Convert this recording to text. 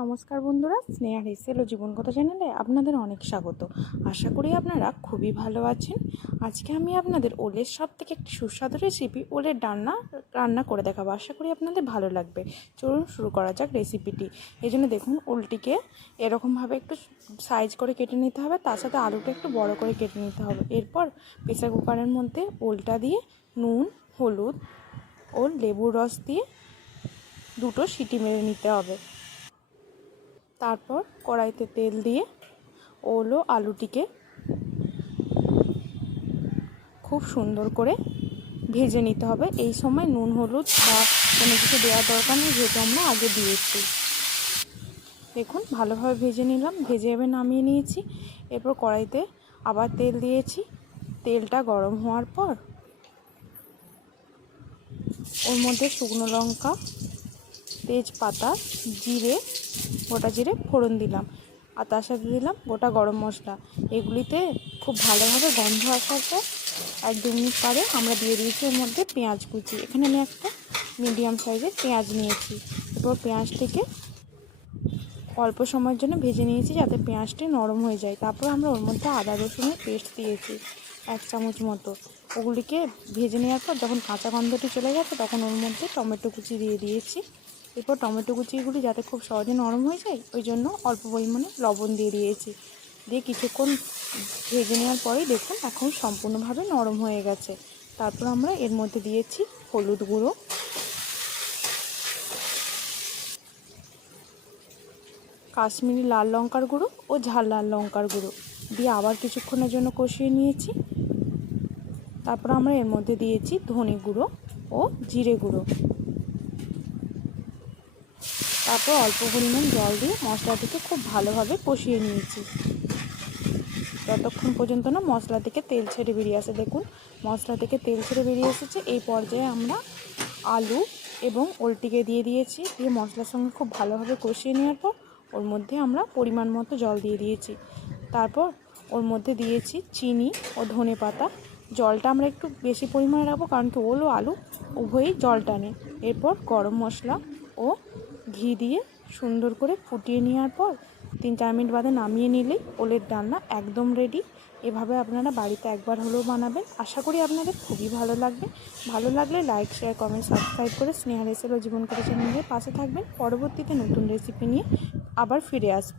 নমস্কার বন্ধুরা, স্নেহা রেসেল ও জীবনকথা চ্যানেলে আপনাদের অনেক স্বাগত। আশা করি আপনারা খুবই ভালো আছেন। আজকে আমি আপনাদের ওলের সব থেকে একটি সুস্বাদু রেসিপি ওলের ডান্না রান্না করে দেখাবো। আশা করি আপনাদের ভালো লাগবে। চলুন শুরু করা যাক রেসিপিটি এই জন্য দেখুন, ওলটিকে এরকমভাবে একটু সাইজ করে কেটে নিতে হবে। তার সাথে আলুটা একটু বড় করে কেটে নিতে হবে। এরপর প্রেসার কুকারের মধ্যে ওলটা দিয়ে নুন, হলুদ ও লেবুর রস দিয়ে দুটো সিটি মেরে নিতে হবে। তারপর কড়াইতে তেল দিয়ে ওলো আলুটিকে খুব সুন্দর করে ভেজে নিতে হবে। এই সময় নুন, হলুদ বা কোনো কিছু দেওয়ার দরকার নেই, যেহেতু আমরা আগে দিয়েছি। দেখুন, ভালোভাবে ভেজে নিলাম। ভেজে এবার নামিয়ে নিয়েছি। এরপর কড়াইতে আবার তেল দিয়েছি। তেলটা গরম হওয়ার পর ওর মধ্যে শুকনো লঙ্কা তেজপাতা, জিরে, গোটা জিরে ফোড়ন দিলাম। আর তার সাথে দিলাম গোটা গরম মশলা। এগুলিতে খুব ভালোভাবে গন্ধ আসার পর এক দু মিনিট পরে আমরা দিয়ে দিয়েছি এর মধ্যে পেঁয়াজ কুচি। এখানে আমি একটা মিডিয়াম সাইজের পেঁয়াজ নিয়েছি। এরপর পেঁয়াজটিকে অল্প সময়ের জন্য ভেজে নিয়েছি যাতে পেঁয়াজটি নরম হয়ে যায়। তারপর আমরা ওর মধ্যে আদা, রসুনের পেস্ট দিয়েছি এক চামচ মতো। ওগুলিকে ভেজে নেওয়ার পর যখন কাঁচা গন্ধটি চলে গেছে তখন ওর মধ্যে টমেটো কুচি দিয়ে দিয়েছি। এরপর টমেটো কুচিগুলি যাতে খুব সহজে নরম হয়ে যায়, ওই জন্য অল্প পরিমাণে লবণ দিয়ে দিয়েছি। দিয়ে কিছুক্ষণ ভেজে নেওয়ার পরেই দেখুন এখন সম্পূর্ণভাবে নরম হয়ে গেছে। তারপর আমরা এর মধ্যে দিয়েছি হলুদ গুঁড়ো। কাশ্মীরি লাল লঙ্কার গুঁড়ো ও ঝাল লাল লঙ্কার গুঁড়ো দিয়ে আবার কিছুক্ষণের জন্য কষিয়ে নিয়েছি। তারপর আমরা এর মধ্যে দিয়েছি ধনে গুঁড়ো ও জিরে গুঁড়ো। তারপর অল্প পরিমাণ জল দিয়ে মশলাটিকে খুব ভালোভাবে কষিয়ে নিয়েছি। যতক্ষণ পর্যন্ত না মশলা থেকে তেল ছেড়ে বেরিয়ে আসে। দেখুন, মশলা থেকে তেল ছেড়ে বেরিয়ে এসেছে। এই পর্যায়ে আমরা আলু এবং ওলটিকে দিয়ে দিয়েছি। দিয়ে মশলার সঙ্গে খুব ভালোভাবে কষিয়ে নেওয়ার পর ওর মধ্যে আমরা পরিমাণ মতো জল দিয়ে দিয়েছি। তারপর ওর মধ্যে দিয়েছি চিনি ও ধনে পাতা। জলটা আমরা একটু বেশি পরিমাণে রাখব, কারণ কি ওল ও আলু উভয়ই জল টানে। এরপর গরম মশলা ও ঘি দিয়ে সুন্দর করে ফুটিয়ে নেওয়ার পর তিন চার মিনিট বাদে নামিয়ে নিলেই ওলের ডালনা একদম রেডি এভাবে আপনারা বাড়িতে একবার হলেও বানাবেন। আশা করি আপনাদের খুবই ভালো লাগবে। ভালো লাগলে লাইক শেয়ার কমেন্ট সাবস্ক্রাইব করে স্নেহা রেসেল ও জীবন করে চ্যানেলের পাশে থাকবেন। পরবর্তীতে নতুন রেসিপি নিয়ে আবার ফিরে আসব।